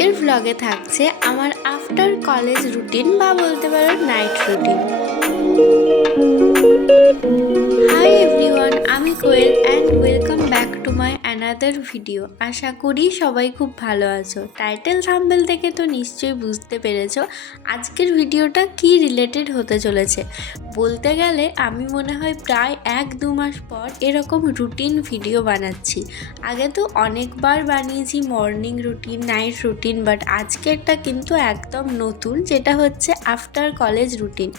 আজকের ভ্লগে থাকছে আমার আফটার কলেজ রুটিন বা বলতে পারো নাইট রুটিন। হাই এভরিওয়ান, আমি Koel and welcome back to my another video. আশা করি সবাই খুব ভালো আছো। টাইটেল থাম্বনেল থেকে তো নিশ্চয়ই বুঝতে পেরেছো আজকের ভিডিওটা কি রিলেটেড হতে চলেছে। বলতে গেলে আমি মনে হয় প্রায় 1-2 মাস পর এরকম রুটিন ভিডিও বানাচ্ছি। আগে তো অনেকবার বানিয়েছি morning routine, night routine, but আজকেরটা কিন্তু একদম নতুন, যেটা হচ্ছে আফটার কলেজ রুটিন।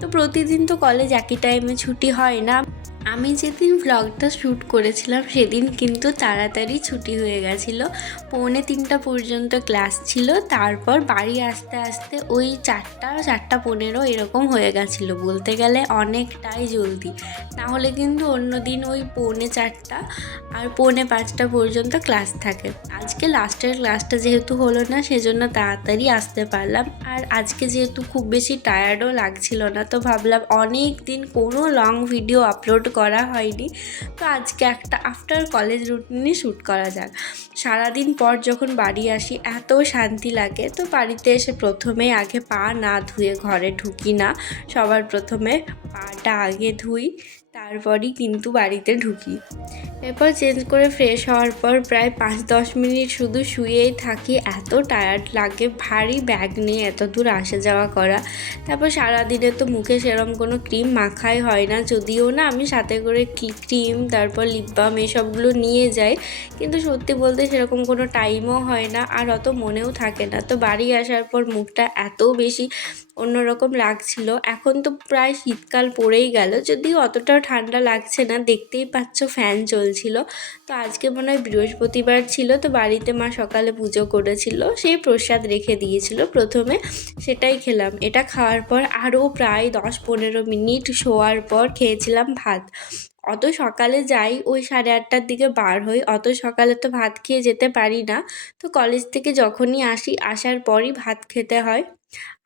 তো প্রতিদিন তো কলেজ একই টাইমে ছুটি হয় না। আমি যেদিন ভ্লগটা শ্যুট করেছিলাম সেদিন কিন্তু তাড়াতাড়ি ছুটি হয়ে গেছিলো, 2:45 পর্যন্ত ক্লাস ছিল। তারপর বাড়ি আসতে আসতে ওই 4:15 এরকম হয়ে গেছিলো, বলতে গেলে অনেকটাই জলদি। নাহলে কিন্তু অন্য দিন ওই 4:45 আর 4:45 পর্যন্ত ক্লাস থাকে। আজকে লাস্টের ক্লাসটা যেহেতু হলো না সেজন্য তাড়াতাড়ি আসতে পারলাম। আর আজকে যেহেতু খুব বেশি টায়ার্ডও লাগছিল না, তো ভাবলাম অনেক দিন কোনো লং ভিডিও আপলোড করা হয়নি, তো আজকে একটা আফটার কলেজ রুটিনই শ্যুট করা যাক। সারাদিন পর যখন বাড়ি আসি এত শান্তি লাগে। তো বাড়িতে এসে প্রথমেই আগে পা না ধুয়ে ঘরে ঢুকি না, সবার প্রথমে পাটা আগে ধুই, তারপরই কিন্তু বাড়িতে ঢুকি। এরপর চেঞ্জ করে ফ্রেশ হওয়ার পর প্রায় 5-10 মিনিট শুধু শুয়েই থাকি, এত টায়ার্ড লাগে, ভারী ব্যাগ নিয়ে এত দূর আসা যাওয়া করা। তারপর সারাদিনে তো মুখে সেরকম কোনো ক্রিম মাখাই হয় না, যদিও না আমি সাথে করে ক্রিম তারপর লিপ বাম এসবগুলো নিয়ে যাই, কিন্তু সত্যি বলতে সেরকম কোনো টাইমও হয় না আর অত মনেও থাকে না। তো বাড়ি আসার পর মুখটা এত বেশি অন্যরকম লাগছিল। এখন তো প্রায় শীতকাল পড়েই গেল, যদিও অতটাও ঠান্ডা লাগছে না, দেখতেই পাচ্ছ ফ্যান চলছিল। তো আজকে মনে হয় বৃহস্পতিবার ছিল, তো বাড়িতে মা সকালে পুজো করেছিল, সেই প্রসাদ রেখে দিয়েছিল প্রথমে, সেটাই খেলাম। এটা খাওয়ার পর আরও প্রায় 10-15 মিনিট শোয়ার পর খেয়েছিলাম ভাত। অত সকালে যাই, ওই 8:30টার দিকে বার হই, অত সকালে তো ভাত খেয়ে যেতে পারি না। তো কলেজ থেকে যখনই আসি, আসার পরই ভাত খেতে হয়।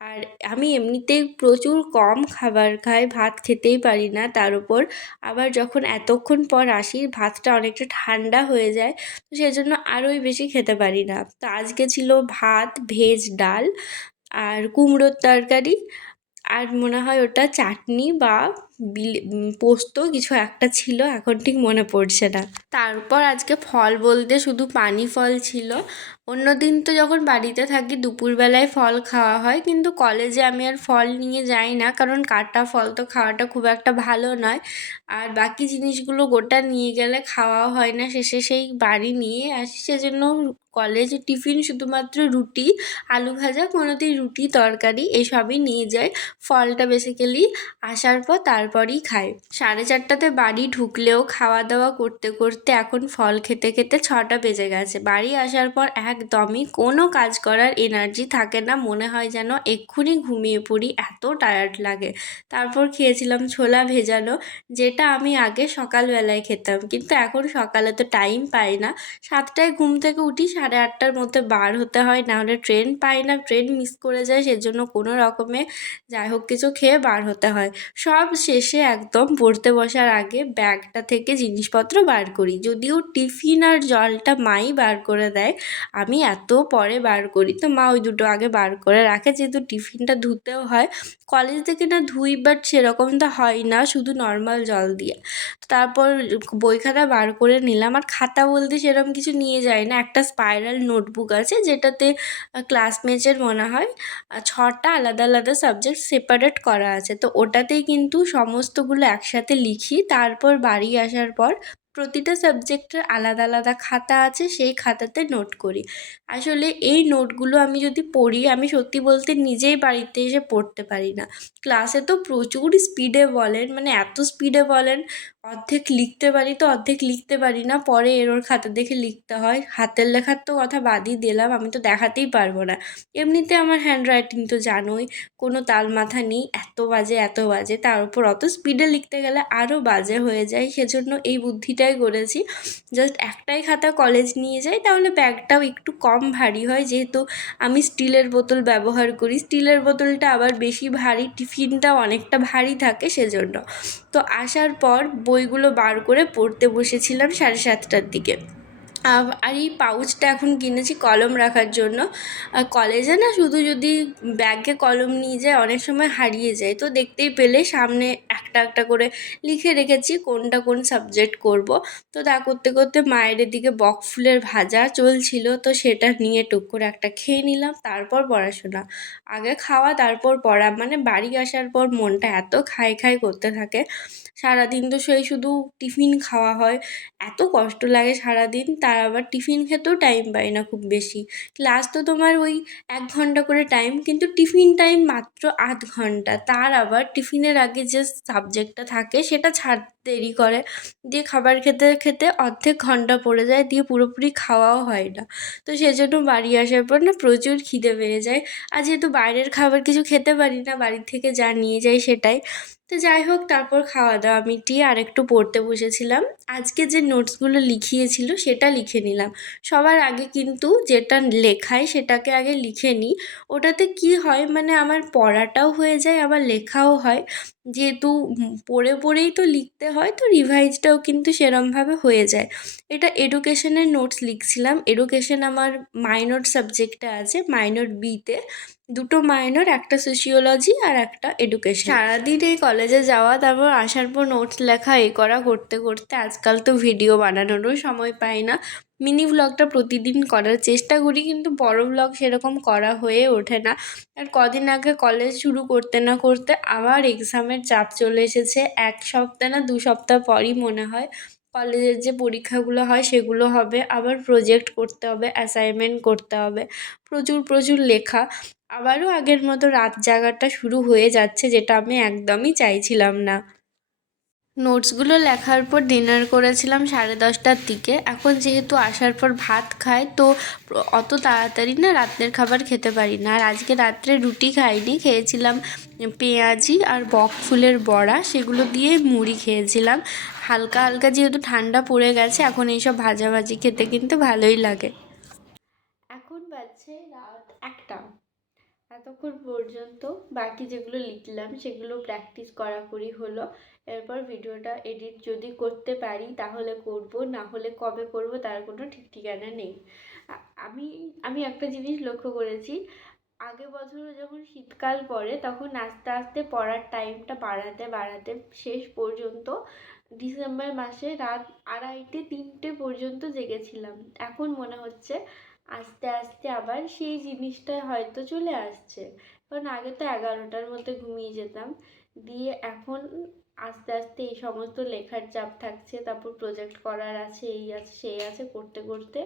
আর আমি এমনিতেই প্রচুর কম খাবার খাই, ভাত খেতেই পারি না। তার উপর আবার যখন এতক্ষণ পর আসি ভাতটা অনেকটা ঠান্ডা হয়ে যায়, তো সেজন্য আরোই বেশি খেতে পারি না। তো আজকে ছিল ভাত, ভেজ ডাল আর কুমড়োর তরকারি, আর মনে হয় ওটা চাটনি বা পোস্ত কিছু একটা ছিল, এখন ঠিক মনে পড়ছে না। তারপর আজকে ফল বলতে শুধু পানি ফল ছিল। অন্যদিন তো যখন বাড়িতে থাকি দুপুরবেলায় ফল খাওয়া হয়, কিন্তু কলেজে আমি আর ফল নিয়ে যাই না, কারণ কাটা ফল তো খাওয়াটা খুব একটা ভালো নয়। আর বাকি জিনিসগুলো গোটা নিয়ে গেলে খাওয়াও হয় না, শেষে সেই বাড়ি নিয়ে আসি। সেজন্য কলেজে টিফিন শুধুমাত্র রুটি, আলু ভাজা, কোনোদিন রুটি তরকারি এসবই নিয়ে যাই। ফলটা বেসিক্যালি আসার পর তারপরই খাই। 4:30টাতে বাড়ি ঢুকলেও খাওয়া দাওয়া করতে করতে এখন ফল খেতে খেতে 6টা বেজে গেছে। বাড়ি আসার পর একদমই কোনো কাজ করার এনার্জি থাকে না, মনে হয় যেন এক্ষুনি ঘুমিয়ে পড়ি, এত টায়ার্ড লাগে। তারপর খেয়েছিলাম ছোলা ভেজানো, যেটা আমি আগে সকালবেলায় খেতাম, কিন্তু এখন সকালে তো টাইম পাই না। 7টায় ঘুম থেকে উঠি, 8:30টার মধ্যে বার হতে হয়, নাহলে ট্রেন পাই না, ট্রেন মিস করে যায়, সেজন্য কোনো রকমে যাই হোক কিছু খেয়ে বার হতে হয়। সব শেষে একদম পড়তে বসার আগে ব্যাগটা থেকে জিনিসপত্র বার করি, যদিও টিফিন আর জলটা মাই বার করে দেয়, আমি এত পরে বার করি। তো মা ওই দুটো আগে বার করে রাখে, যেহেতু টিফিনটা ধুতেও হয়। কলেজ থেকে না ধুই, বাট সেরকম তো হয় না, শুধু নর্মাল জল দিয়ে। তারপর বই খাতা বার করে নিলাম, আর খাতা বলতে সেরকম কিছু নিয়ে যাই না, একটা স্পাইরাল নোটবুক আছে যেটাতে ক্লাসমেটের মনে হয় 6টা আলাদা আলাদা সাবজেক্ট সেপারেট করা আছে, তো ওটাতেই কিন্তু সমস্তগুলো একসাথে লিখি। তারপর বাড়ি আসার পর প্রতিটা সাবজেক্টের আলাদা আলাদা খাতা আছে, সেই খাতাতে নোট করি। আসলে এই নোটগুলো আমি যদি পড়ি, আমি সত্যি বলতে নিজেই বাড়িতে এসে পড়তে পারি না। ক্লাসে তো প্রচুর স্পিডে বলেন, মানে এত স্পিডে বলেন, অর্ধেক লিখতে পারি তো অর্ধেক লিখতে পারি না, পরে এরোর খাতা দেখে লিখতে হয়। হাতের লেখার তো কথা বাদই দিলাম, আমি তো দেখাতেই পারবো না। এমনিতে আমার হ্যান্ডরাইটিং তো জানোই, কোনো তাল মাথা নেই, এত বাজে এত বাজে, তার উপর অত স্পিডে লিখতে গেলে আরও বাজে হয়ে যায়। সেজন্য এই বুদ্ধিটাই করেছি, জাস্ট একটাই খাতা কলেজ নিয়ে যাই, তাহলে ব্যাগটাও একটু কম ভারী হয়, যেহেতু আমি স্টিলের বোতল ব্যবহার করি, স্টিলের বোতলটা আবার বেশি ভারী, টিফিনটাও অনেকটা ভারী থাকে সেজন্য। তো আসার পর বইগুলো বার করে পড়তে বসেছিলাম 7:30টার দিকে। আর এই পাউচটা এখন কিনেছি কলম রাখার জন্য। কলেজে না শুধু যদি ব্যাগে কলম নিয়ে যায় অনেক সময় হারিয়ে যায়, তো দেখতেই পেলে সামনে একটা একটা করে লিখে রেখেছি কোনটা কোন সাবজেক্ট করব। তো তা করতে করতে মায়ের এদিকে বক ফুলের ভাজা চলছিল, তো সেটা নিয়ে টুক করে একটা খেয়ে নিলাম, তারপর পড়াশোনা। আগে খাওয়া তারপর পড়া, মানে বাড়ি আসার পর মনটা এত খাই খাই করতে থাকে। সারাদিন তো সেই শুধু টিফিন খাওয়া হয়, এত কষ্ট লাগে সারাদিন, তার আবার টিফিন খেতেও টাইম পাই না খুব বেশি। ক্লাস তো তোমার ওই 1 ঘন্টা করে টাইম, কিন্তু টিফিন টাইম মাত্র 0.5 ঘন্টা, তার আবার টিফিনের আগে যে সাবজেক্টটা থাকে সেটা ছাড়তে দেরি করে, দিয়ে খাবার খেতে খেতে অর্ধেক ঘন্টা পড়ে যায়, দিয়ে পুরোপুরি খাওয়াও হয় না। তো সেজন্য বাড়ি আসার পর না প্রচুর খিদে পেয়ে যায়। আর যেহেতু বাইরের খাবার কিছু খেতে পারি না, বাড়ির থেকে যা নিয়ে যাই সেটাই। তো যাই হোক, তারপর খাওয়া দাওয়া মিটিয়ে আর একটু পড়তে বসেছিলাম। আজকে যে নোটসগুলো লিখিয়েছিল সেটা লিখে নিলাম। সবার আগে কিন্তু যেটা লেখায় সেটাকে আগে লিখে নিই। ওটাতে কি হয়, মানে আমার পড়াটাও হয়ে যায় আবার লেখাও হয়। যেহেতু পড়ে পড়েই তো লিখতে হয়, তো রিভাইজটাও কিন্তু সেরমভাবে হয়ে যায়। এটা এডুকেশনের নোটস লিখছিলাম। এডুকেশন আমার মাইনর সাবজেক্টে আছে, মাইনর বিতে। দুটো মাইনর, একটা সোশিওলজি আর একটা এডুকেশন। সারাদিন এই কলেজে যাওয়া, তারপর আসার পর নোটস লেখা এই করা করতে করতে আজকাল তো ভিডিও বানানোরও সময় পাই না। মিনি ভ্লগটা প্রতিদিন করার চেষ্টা করি, কিন্তু বড় ভ্লগ সেরকম করা হয়ে ওঠে না। আর কদিন আগে কলেজ শুরু করতে না করতে আবার এক্সামের চাপ চলে এসেছে। 1 সপ্তাহ না 2 সপ্তাহ পরই মনে হয় কলেজের যে পরীক্ষাগুলো হয় সেগুলো হবে, আবার প্রজেক্ট করতে হবে, অ্যাসাইনমেন্ট করতে হবে, প্রচুর প্রচুর লেখা। আবারও আগের মতো রাত জাগাটা শুরু হয়ে যাচ্ছে, যেটা আমি একদমই চাইছিলাম না। নোটসগুলো লেখার পর ডিনার করেছিলাম 10:30টার দিকে। এখন যেহেতু আসার পর ভাত খাই, তো অত তাড়াতাড়ি না রাত্রের খাবার খেতে পারি না। আর আজকে রাত্রে রুটি খাইনি, খেয়েছিলাম পেঁয়াজি আর বক ফুলের বড়া, সেগুলো দিয়ে মুড়ি খেয়েছিলাম। হালকা হালকা যেহেতু ঠান্ডা পড়ে গেছে, এখন এইসব ভাজাভাজি খেতে কিন্তু ভালোই লাগে। এখন বাজছে রাত 1টা। এতক্ষণ পর্যন্ত বাকি যেগুলো লিখলাম সেগুলো প্র্যাকটিস করাকরি হলো। এরপর ভিডিওটা এডিট যদি করতে পারি তাহলে করব, না হলে কবে করব তার কোনো ঠিক ঠিকানা নেই। আমি আমি একটা জিনিস লক্ষ্য করেছি, আগের বছরও যখন শীতকাল পড়ে তখন আস্তে আস্তে পড়ার টাইমটা বাড়াতে বাড়াতে শেষ পর্যন্ত ডিসেম্বর মাসে রাত 2:30-3টে পর্যন্ত জেগেছিলাম। এখন মনে হচ্ছে আস্তে আস্তে আবার সেই জিনিসটা হয়তো চলে আসছে। কারণ আগে তো 11টার মধ্যে ঘুমিয়ে যেতাম, দিয়ে এখন আস্তে আস্তে এই সমস্ত লেখার চাপ থাকছে, তারপর প্রজেক্ট করার আছে, এই আছে সেই আছে, করতে করতে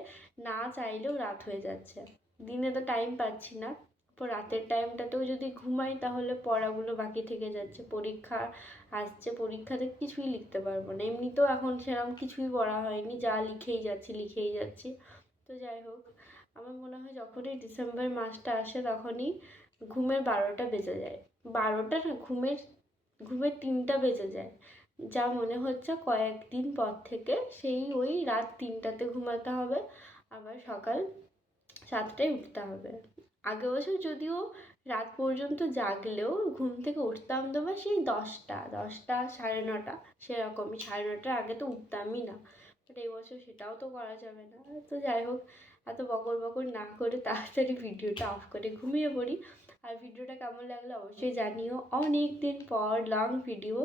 না চাইলেও রাত হয়ে যাচ্ছে। দিনে তো টাইম পাচ্ছি না, তো রাতের টাইমটাতেও যদি ঘুমাই তাহলে পড়াগুলো বাকি থেকে যাচ্ছে। পরীক্ষা আসছে, পরীক্ষাতে কিছুই লিখতে পারবো না। এমনিতেও এখন সেরকম কিছুই পড়া হয়নি, যা লিখেই যাচ্ছি। তো যাই হোক, আমার মনে হয় যখনই ডিসেম্বর মাসটা আসে তখনই ঘুমের 12টা বেজে যায়। 12টা না, ঘুমের ঘুমের 3টা বেজে যায়। যা মনে হচ্ছে কয়েকদিন পর থেকে সেই ওই রাত 3টাতে ঘুমাতে হবে, আবার সকাল 7টায় উঠতে হবে। আগের বছর যদিও রাত পর্যন্ত জাগলেও ঘুম থেকে উঠতাম তোমার সেই 10টা 9:30, সেরকমই 9:30টার আগে তো উঠতামই না। বাট এই বছর সেটাও তো করা যাবে না। তো যাই হোক, এত বকর বকর না করে তাড়াতাড়ি ভিডিওটা অফ করে ঘুমিয়ে পড়ি। আর ভিডিওটা কেমন লাগলো অবশ্যই জানিও। অনেক দিন পর লং ভিডিও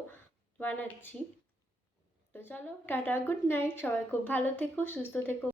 বানাচ্ছি। তো চলো টাটা, গুড নাইট, সবাই খুব ভালো থেকো, সুস্থ থেকো।